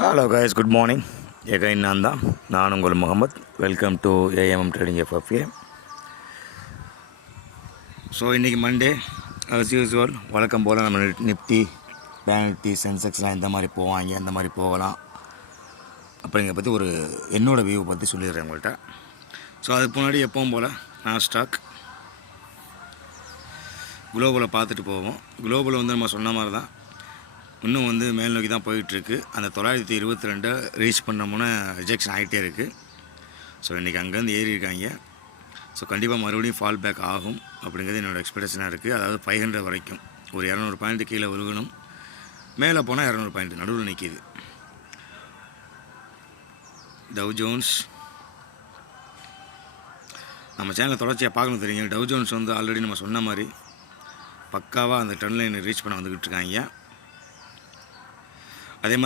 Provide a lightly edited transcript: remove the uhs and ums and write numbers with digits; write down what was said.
Hello guys, good morning. Again நான் உங்கள் Mohammed. Welcome to A M M trading F F A. So இன்றைக்கி Monday, as usual வழக்கம் போல் நம்ம நிஃப்டி, பேங்க் நிஃப்டி, சென்செக்ஸ்லாம் இந்த மாதிரி போவாங்க, அந்த மாதிரி போகலாம் அப்படிங்கிற பற்றி ஒரு என்னோடய வியூவை பற்றி சொல்லிடுறேன் உங்கள்கிட்ட. ஸோ அதுக்கு முன்னாடி எப்பவும் போல் நாஸ்டாக் குளோபலை பார்த்துட்டு போவோம். குளோபல் நம்ம சொன்ன மாதிரி தான் இன்னும் மேல் நோக்கி தான் போயிட்டுருக்கு. அந்த 922 ரீச் பண்ணோம்னா ரிஜெக்ஷன் ஆகிட்டே இருக்குது. ஸோ இன்றைக்கி அங்கேருந்து ஏறி இருக்காங்க. ஸோ கண்டிப்பாக மறுபடியும் ஃபால் பேக் ஆகும் அப்படிங்கிறது என்னோடய எக்ஸ்பெக்டேஷனாக இருக்குது. அதாவது 500 வரைக்கும் ஒரு 200 பாயிண்ட் கீழே விழுகணும், மேலே போனால் 200 பாயிண்ட் நடுவில் நிற்கிது. டவ் ஜோன்ஸ் நம்ம சேனலில் தொடர்ச்சியாக பார்க்கணும் தெரியுங்க. டவ் ஜோன்ஸ் ஆல்ரெடி நம்ம சொன்ன மாதிரி பக்காவாக அந்த ட்ரெண்ட் லைனை ரீச் பண்ண வந்துக்கிட்டு இருக்காங்க.